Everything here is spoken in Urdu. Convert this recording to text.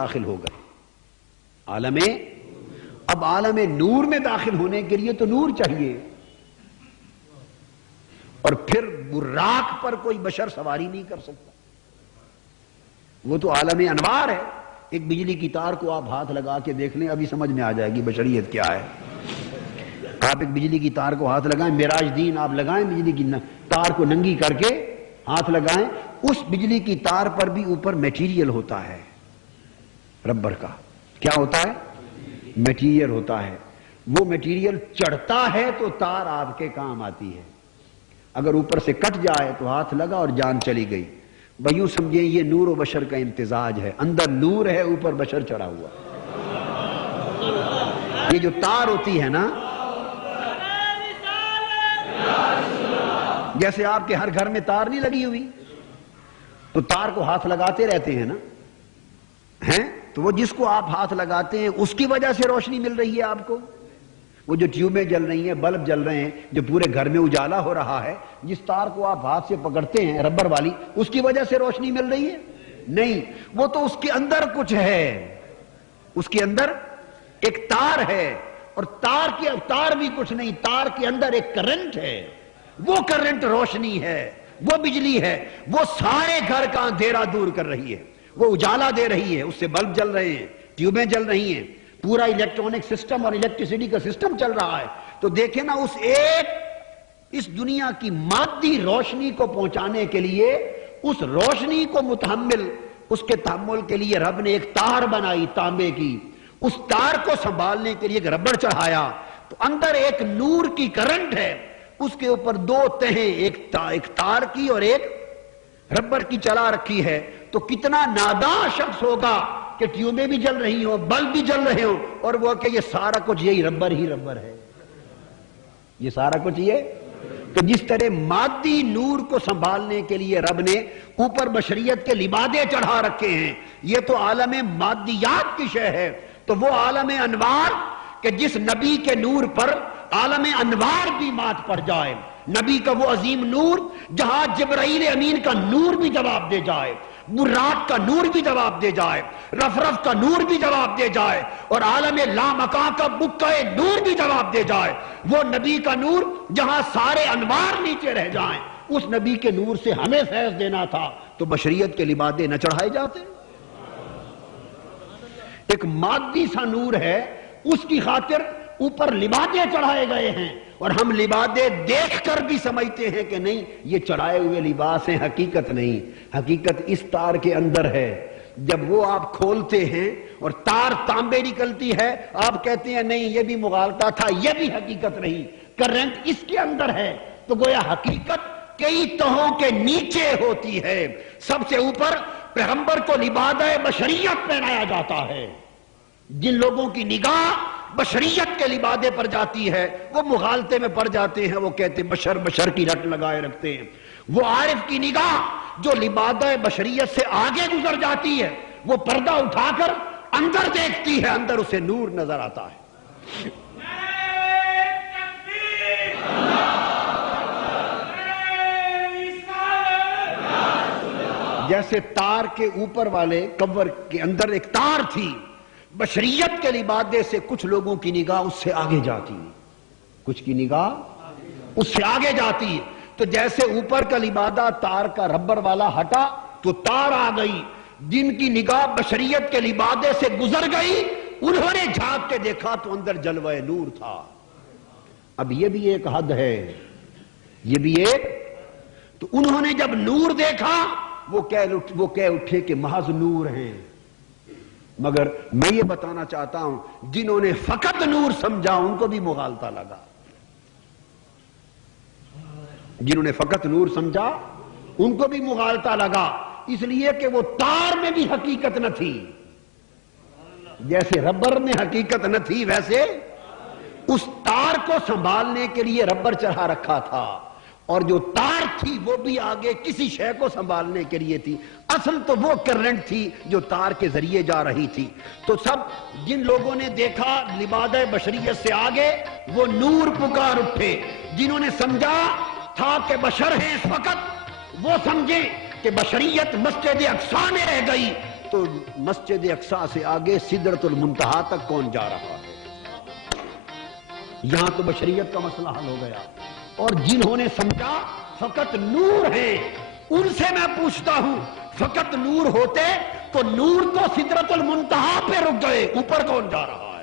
داخل ہو گئے عالم اب عالم نور میں داخل ہونے کے لیے تو نور چاہیے، اور پھر براق پر کوئی بشر سواری نہیں کر سکتا، وہ تو عالم انوار ہے۔ ایک بجلی کی تار کو آپ ہاتھ لگا کے دیکھ لیں، ابھی سمجھ میں آ جائے گی بشریت کیا ہے۔ آپ ایک بجلی کی تار کو ہاتھ لگائیں، معراج دین آپ لگائیں، بجلی کی تار کو ننگی کر کے ہاتھ لگائیں، اس بجلی کی تار پر بھی اوپر میٹیریل ہوتا ہے، ربر کا کیا ہوتا ہے؟ میٹیریل ہوتا ہے۔ وہ میٹیریل چڑھتا ہے تو تار آپ کے کام آتی ہے، اگر اوپر سے کٹ جائے تو ہاتھ لگا اور جان چلی گئی۔ بھائیوں سمجھیں یہ نور و بشر کا امتزاج ہے، اندر نور ہے، اوپر بشر چڑھا ہوا۔ یہ جو تار ہوتی ہے نا، جیسے آپ کے ہر گھر میں تار نہیں لگی ہوئی، تو تار کو ہاتھ لگاتے رہتے ہیں نا، ہیں تو وہ جس کو آپ ہاتھ لگاتے ہیں اس کی وجہ سے روشنی مل رہی ہے آپ کو۔ وہ جو ٹیوبیں جل رہی ہیں، بلب جل رہے ہیں، جو پورے گھر میں اجالا ہو رہا ہے، جس تار کو آپ ہاتھ سے پکڑتے ہیں ربر والی، اس کی وجہ سے روشنی مل رہی ہے؟ نہیں، وہ تو اس کے اندر کچھ ہے، اس کے اندر ایک تار ہے، اور تار بھی کچھ نہیں، تار کے اندر ایک کرنٹ ہے، وہ کرنٹ روشنی ہے، وہ بجلی ہے، وہ سارے گھر کا اندھیرا دور کر رہی ہے، وہ اجالا دے رہی ہے، اس سے بلب جل رہے ہیں، ٹیوبیں جل رہی ہیں، پورا الیکٹرانک سسٹم اور الیکٹریسٹی کا سسٹم چل رہا ہے۔ تو دیکھیں نا، اس دنیا کی مادی روشنی کو پہنچانے کے لیے، اس روشنی کو اس کے تحمل کے لیے رب نے ایک تار بنائی تانبے کی، اس تار کو سنبھالنے کے لیے ایک ربڑ چڑھایا، تو اندر ایک نور کی کرنٹ ہے، اس کے اوپر دو تہیں، ایک تار کی اور ایک ربڑ کی چلا رکھی ہے۔ تو کتنا نادان شخص ہوگا کہ ٹیوبیں بھی جل رہی ہوں، بلب بھی جل رہے ہوں، اور وہ کہ یہ سارا کچھ یہی ربر ہی ربر ہے، یہ سارا کچھ یہ۔ تو جس طرح مادی نور کو سنبھالنے کے لیے رب نے اوپر بشریت کے لبادے چڑھا رکھے ہیں، یہ تو عالم مادیات کی شے ہے۔ تو وہ عالم انوار کہ جس نبی کے نور پر عالم انوار بھی مات پڑ جائے، نبی کا وہ عظیم نور جہاں جبرائیل امین کا نور بھی جواب دے جائے، براق کا نور بھی جواب دے جائے، رف کا نور بھی جواب دے جائے، اور عالم لامکان کا بکہ نور بھی جواب دے جائے، وہ نبی کا نور جہاں سارے انوار نیچے رہ جائیں، اس نبی کے نور سے ہمیں فیض دینا تھا، تو بشریت کے لبادے نہ چڑھائے جاتے؟ ایک مادی سا نور ہے، اس کی خاطر اوپر لبادے چڑھائے گئے ہیں، اور ہم لبادے دیکھ کر بھی سمجھتے ہیں کہ نہیں یہ چڑھائے ہوئے لباس ہیں، حقیقت نہیں، حقیقت اس تار کے اندر ہے۔ جب وہ آپ کھولتے ہیں اور تار تانبے نکلتی ہے، آپ کہتے ہیں نہیں یہ بھی مغالطہ تھا، یہ بھی حقیقت نہیں، کرنٹ اس کے اندر ہے۔ تو گویا حقیقت کئی تہوں کے نیچے ہوتی ہے، سب سے اوپر پیغمبر کو لبادہ بشریت پہنایا جاتا ہے۔ جن لوگوں کی نگاہ بشریت کے لبادے پر جاتی ہے، وہ مغالطے میں پڑ جاتے ہیں، وہ کہتے ہیں بشر کی رٹ لگائے رکھتے ہیں۔ وہ عارف کی نگاہ جو لبادہ بشریت سے آگے گزر جاتی ہے، وہ پردہ اٹھا کر اندر دیکھتی ہے، اندر اسے نور نظر آتا ہے۔ جیسے تار کے اوپر والے کور کے اندر ایک تار تھی، بشریت کے لبادے سے کچھ لوگوں کی نگاہ اس سے آگے جاتی ہے، کچھ کی نگاہ اس سے آگے جاتی ہے۔ تو جیسے اوپر کا لبادہ تار کا ربر والا ہٹا تو تار آ گئی، جن کی نگاہ بشریت کے لبادے سے گزر گئی، انہوں نے جھانک کے دیکھا تو اندر جلوہ نور تھا۔ اب یہ بھی ایک حد ہے، یہ بھی ایک، تو انہوں نے جب نور دیکھا وہ کہہ اٹھے کہ محض نور ہیں۔ مگر میں یہ بتانا چاہتا ہوں، جنہوں نے فقط نور سمجھا ان کو بھی مغالطہ لگا، جنہوں نے فقط نور سمجھا ان کو بھی مغالطہ لگا، اس لیے کہ وہ تار میں بھی حقیقت نہ تھی، جیسے ربر میں حقیقت نہ تھی، ویسے اس تار کو سنبھالنے کے لیے ربر چڑھا رکھا تھا، اور جو تار تھی وہ بھی آگے کسی شے کو سنبھالنے کے لیے تھی، اصل تو وہ کرنٹ تھی جو تار کے ذریعے جا رہی تھی۔ تو سب جن لوگوں نے دیکھا لبادہ بشریت سے آگے، وہ نور پکار اٹھے، جنہوں نے سمجھا تھا کہ بشر ہیں اس وقت، وہ سمجھیں کہ بشریت مسجد اقصی میں رہ گئی، تو مسجد اقصی سے آگے سدرۃ المنتہا تک کون جا رہا ہے؟ یہاں تو بشریت کا مسئلہ حل ہو گیا. اور جنہوں نے سمجھا فقط نور ہے، ان سے میں پوچھتا ہوں فقط نور ہوتے تو نور تو سدرۃ المنتہا پہ رک گئے، اوپر کون جا رہا ہے؟